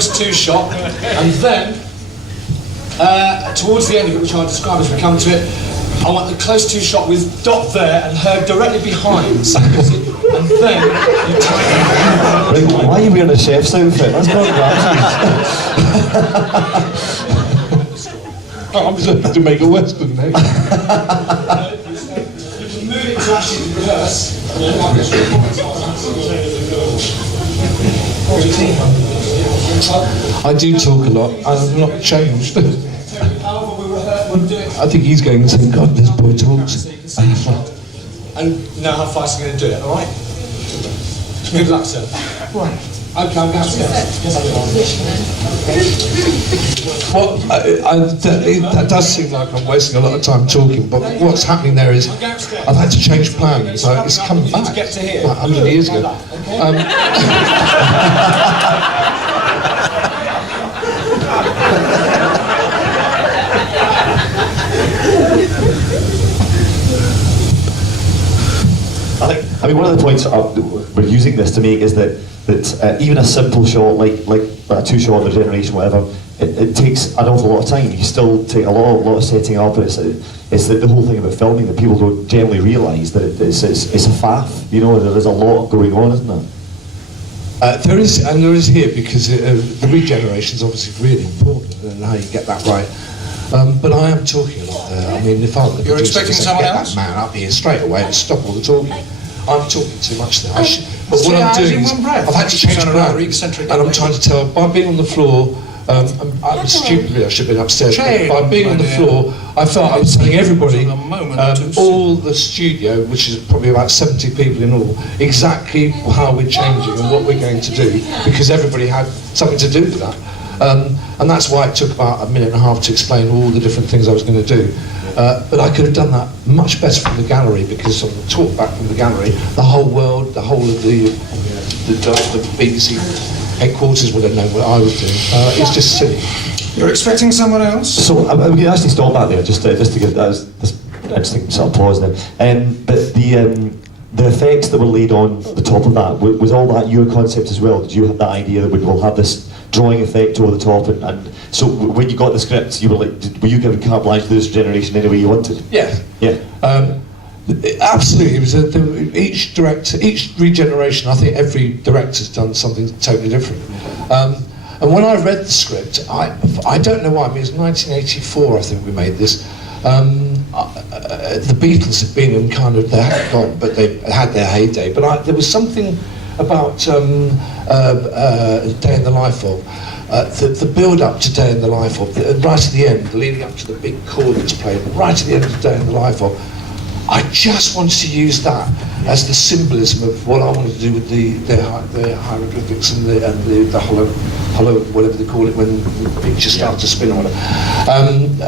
close to shot, and then towards the end of it, which I'll describe as we come to it, I want the close to shot with Dot there and her directly behind, so you can see, and then you Right, why are you wearing a chef's outfit? That's not Oh, I'm just going to make a western now. you can move it to actually reverse. I do talk a lot. I've not changed. We'll do it. I think he's going to say, God, this boy talks. And know how fast you're going to do it, alright? Good luck, sir. Right. Okay, I'm going upstairs. Well, that does seem like I'm wasting a lot of time talking, but what's happening there is I've had to change plans, so it's come back to get to here. about 100 years ago. I mean, one of the points we're using this to make is that even a simple shot, like a two-shot, the Regeneration, whatever, it takes an awful lot of time. You still take a lot of setting up. It's the whole thing about filming that people don't generally realise that it's a faff. You know, there is a lot going on, isn't there? There is here, because the regeneration is obviously really important and how you get that right. But I am talking a lot there. I mean, if I'm the You're producer, expecting I'd say, someone get else? that man up here straight away and stop all the talking. I'm talking too much there. But what I'm doing is I've had to change plans, and I'm trying to tell, by being on the floor, I'm stupidly, I should have been upstairs, but by being on the floor, I felt I was telling everybody, all the studio, which is probably about 70 people in all, exactly how we're changing and what we're going to do, because everybody had something to do with that. And that's why it took about a minute and a half to explain all the different things I was going to do. But I could have done that much better from the gallery, because on the talk back from the gallery, the whole world, the whole of the BBC headquarters would have known what I was doing. It's just silly. You're expecting someone else? So I'm going to actually stop that there, just to get that interesting sort of pause there. But the effects that were laid on the top of that, was all that your concept as well? Did you have that idea that we'll have this drawing effect over the top, and so when you got the script, you were like, were you given carte blanche to this generation any way you wanted? Yeah. Absolutely. It was each director, each regeneration, I think every director's done something totally different. And when I read the script, I don't know why, I mean, it was 1984 I think we made this. The Beatles had been in kind of, they hadn't gone, but they had their heyday, but there was something about Day in the Life of, the build-up to Day in the Life of, right at the end, leading up to the big chord that's played, right at the end of Day in the Life of, I just wanted to use that as the symbolism of what I wanted to do with the hieroglyphics and the hollow, whatever they call it, when the picture starts to spin or whatever. And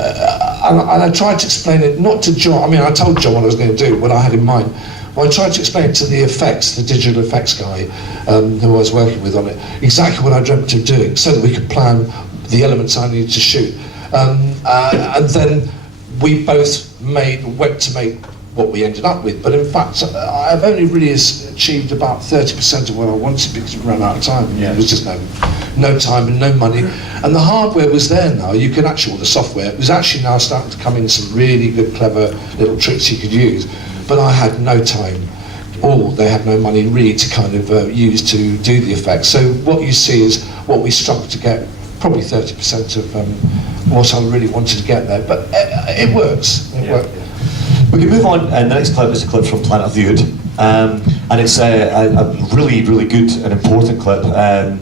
I tried to explain it, not to John, I mean, I told John what I was going to do, what I had in mind. Well, I tried to explain it to the effects, the digital effects guy who I was working with on it, exactly what I dreamt of doing, so that we could plan the elements I needed to shoot. And then we both went to make what we ended up with, but in fact I've only really achieved about 30% of what I wanted, because we ran out of time. There was just no time and no money, and the hardware was there now. You could actually, the software, it was actually now starting to come in some really good, clever little tricks you could use, but I had no time, or they had no money really to kind of use to do the effects. So what you see is what we struggled to get, probably 30% of what I really wanted to get there, but it works. It worked. We can move on, and the next clip is a clip from Planet of the Ood, and it's a really, really good and important clip, and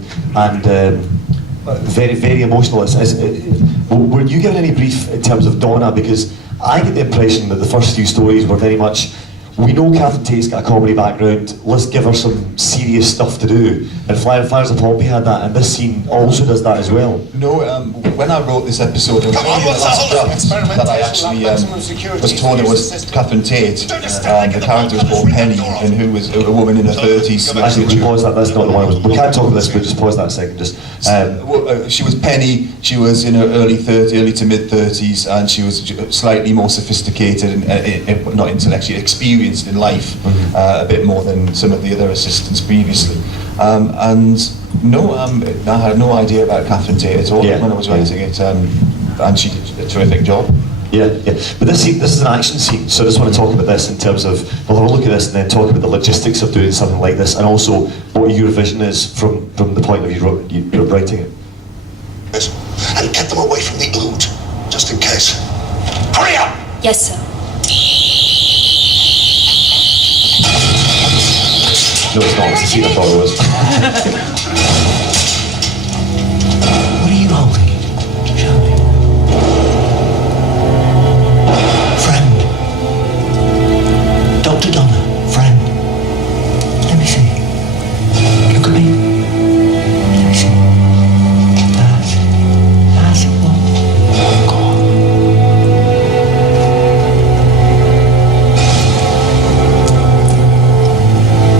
very, very emotional. Were you given any brief in terms of Donna? Because I get the impression that the first few stories were very much, we know Catherine Tate's got a comedy background, let's give her some serious stuff to do. And Flyers of Pompey had that, and this scene also does that as well. No, when I wrote this episode, it was only the last draft that I actually was told it was Catherine Tate. The character was called Penny, and who was a woman in her 30s. Actually, we pause that, that's not the one. We can't talk about this, but just pause that a second. She was Penny, she was in her early to mid 30s, and she was slightly more sophisticated and not intellectually experienced in life, a bit more than some of the other assistants previously. And No, I had no idea about Catherine Tate at all when I was writing it, and she did a terrific job. Yeah. But this is an action scene, so I just want to talk about this in terms of, we'll have a look at this and then talk about the logistics of doing something like this, and also what your vision is from the point of view you're writing it. Yes, and get them away from the ood, just in case. Hurry up! Yes, sir. No, it's not. It's the scene I thought it was. What are you holding? Show me. Friend. Dr. Donna, friend. Let me see. Look at me. Let me see. That's what. Go on.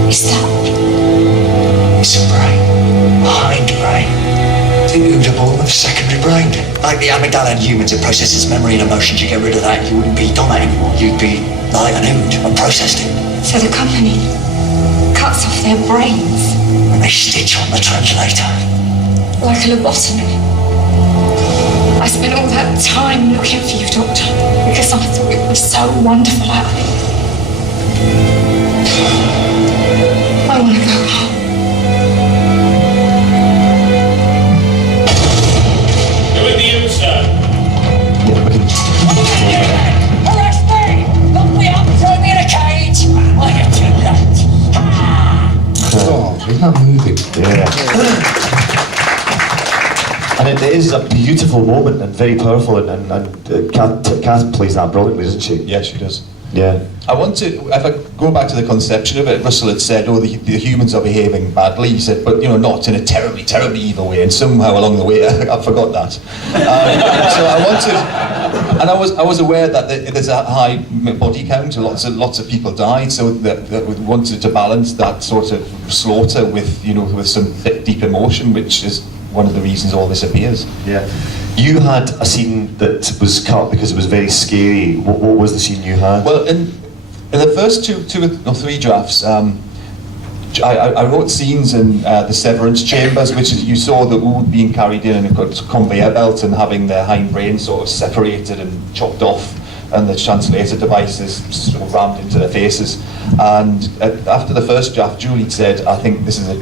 Is that? It's a brain. Hindbrain. The ood are born with secondary brain. Like the amygdala in humans, it processes memory and emotions. You get rid of that, you wouldn't be Donna anymore. You'd be like an ood and processed it. So the company cuts off their brains And they stitch on the translator. like a lobotomy. I spent all that time looking for you, Doctor, because I thought it was so wonderful out there. I want to go home. Go with you, sir. Arrest me! Lock me up, throw me in a cage! I am too late! Oh, isn't that moving? Yeah. And it is a beautiful moment and very powerful, and Kath plays that brilliantly, doesn't she? Yeah, she does. Yeah. I want to, if I go back to the conception of it, Russell had said, oh, the humans are behaving badly. He said, but not in a terribly, terribly evil way. And somehow along the way, I forgot that. So I wanted, and I was aware that there's a high body count. Lots of people died. So that we wanted to balance that sort of slaughter with some deep emotion, which is one of the reasons all this appears. Yeah. You had a scene that was cut because it was very scary. What was the scene you had? Well, in the first two or three drafts, I wrote scenes in the severance chambers, which is, you saw the ood being carried in a conveyor belt and having their hindbrain sort of separated and chopped off, and the translator devices sort of rammed into their faces. And after the first draft, Julie said, "I think this is a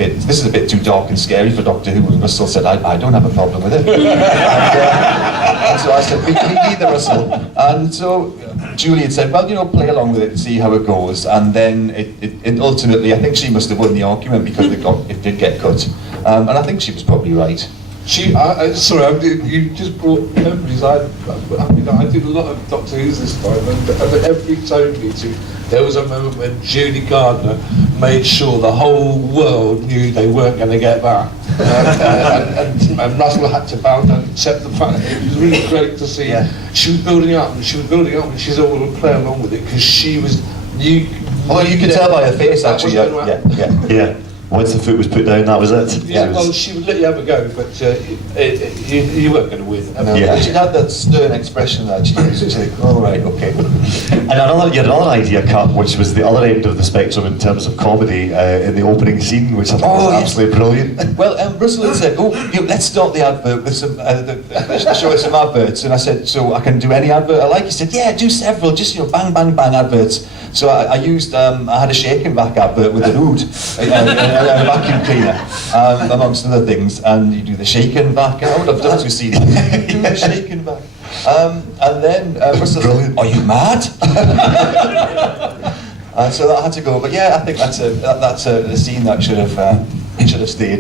bit too dark and scary for Doctor Who." And Russell said, "I don't have a problem with it." and so I said, "Me neither, Russell." And so Julie had said, "Well, play along with it and see how it goes." And then it ultimately, I think she must have won the argument because it did get cut. And I think she was probably right. You just brought memories. I did a lot of Doctor Who's this time, and every tone meeting, there was a moment when Julie Gardner made sure the whole world knew they weren't going to get that. And Russell had to bow down and accept the fact. It was really great to see. Yeah. She was building up, and she's able to play along with it because she was new. Oh, you could tell by her face, actually. Yeah. Once the foot was put down, that was it. Yeah, well, she would let you have a go, but you weren't going to win. Yeah. She had that stern expression that she used. She's like, "Oh, right, okay." And you had another idea cut, which was the other end of the spectrum in terms of comedy in the opening scene, which I thought was absolutely brilliant. Well, Russell had said, let's start the advert with some, show us some adverts. And I said, so I can do any advert I like? He said, yeah, do several, just, bang, bang, bang adverts. So I used, I had a shake and back advert with an ood, a vacuum cleaner, amongst other things. And you do the shake and back. I would have done to see that. Do the shake and back. And then Russell said, are you mad? So that had to go. But yeah, I think that's a scene that should have stayed.